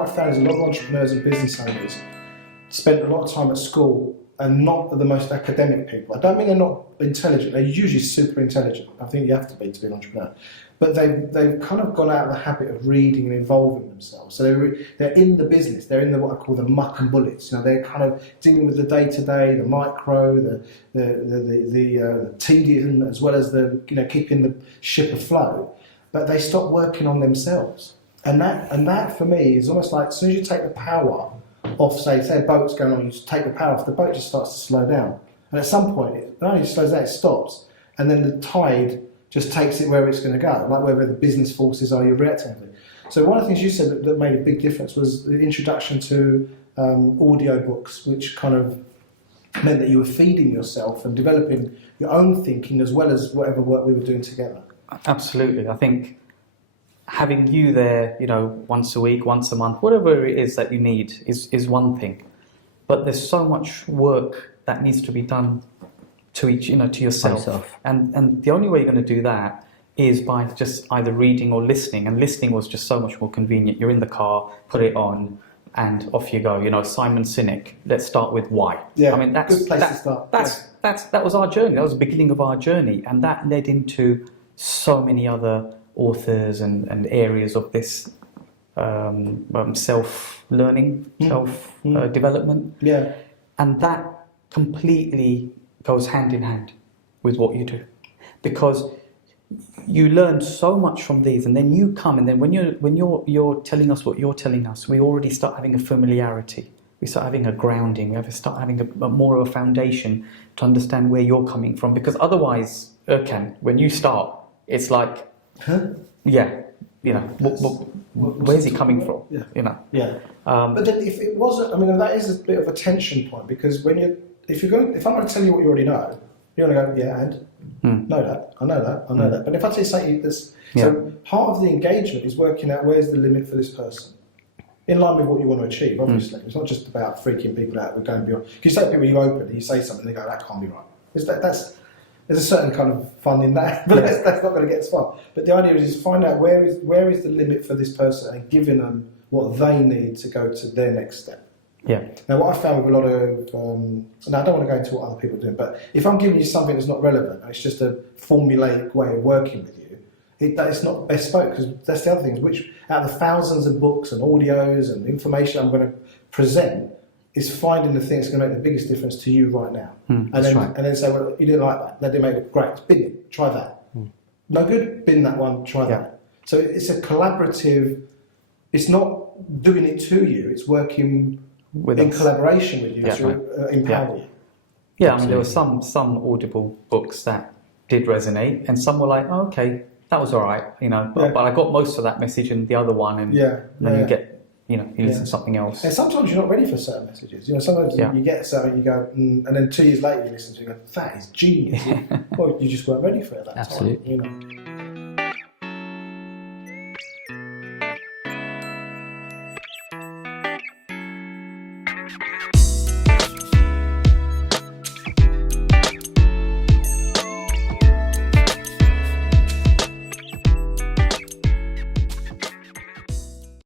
what I found is a lot of entrepreneurs and business owners spent a lot of time at school and not the most academic people. I don't mean they're not intelligent. They're usually super intelligent. I think you have to be an entrepreneur. But they've kind of gone out of the habit of reading and involving themselves. So they're in the business. They're in what I call the muck and bullets. You know, they're kind of dealing with the day-to-day, the micro, the tedium, as well as the keeping the ship afloat. But they stop working on themselves. And that for me is almost like as soon as you take the power off, say a boat's going on, you just take the power off, the boat just starts to slow down. And at some point, it not only slows down, it stops. And then the tide just takes it where it's going to go, like wherever the business forces are you're reacting to. So one of the things you said that made a big difference was the introduction to audio books, which kind of meant that you were feeding yourself and developing your own thinking as well as whatever work we were doing together. Absolutely. I think having you there, once a week, once a month, whatever it is that you need is one thing. But there's so much work that needs to be done to yourself. And the only way you're going to do that is by just either reading or listening. And listening was just so much more convenient. You're in the car, put it on, and off you go. Simon Sinek, let's start with why. Yeah, I mean, that's good place to start. That was our journey. That was the beginning of our journey. And that led into so many other authors and areas of this self-learning, self-development. Yeah. And that completely goes hand in hand with what you do, because you learn so much from these, and then you come, and then when you're telling us what you're telling us, we already start having a familiarity. We start having a grounding. We start having a more of a foundation to understand where you're coming from, because otherwise, Erkan, when you start, it's like, where's he coming from? Yeah. Yeah. But then if it wasn't, that is a bit of a tension point, because if I'm going to tell you what you already know, you're going to go, yeah, and know that, I know that. But if I say this, so part of the engagement is working out where's the limit for this person, in line with what you want to achieve. Obviously, it's not just about freaking people out and going beyond. Because you say to people, you open and you say something, they go, that can't be right. There's a certain kind of fun in that, but that's not going to get as far. But the idea is find out where is the limit for this person and giving them what they need to go to their next step. Yeah. Now, what I found with a lot of, now I don't want to go into what other people are doing, but if I'm giving you something that's not relevant, it's just a formulaic way of working with you, it's not bespoke, because that's the other thing, which out of the thousands of books and audios and information I'm going to present, is finding the thing that's going to make the biggest difference to you right now. And then say, well, you didn't like that. That didn't make it great. Bin it. Try that. No good? Bin that one. Try that. So it's a collaborative, it's not doing it to you, it's working in collaboration with you to empower you. Yeah, there were some Audible books that did resonate, and some were like, oh, okay, that was all right, but I got most of that message in the other one, and then you get, you listen to something else. And sometimes you're not ready for certain messages. Sometimes you get something, you go, and then 2 years later you listen to it, and you go, that is genius. Well, you just weren't ready for it at that time.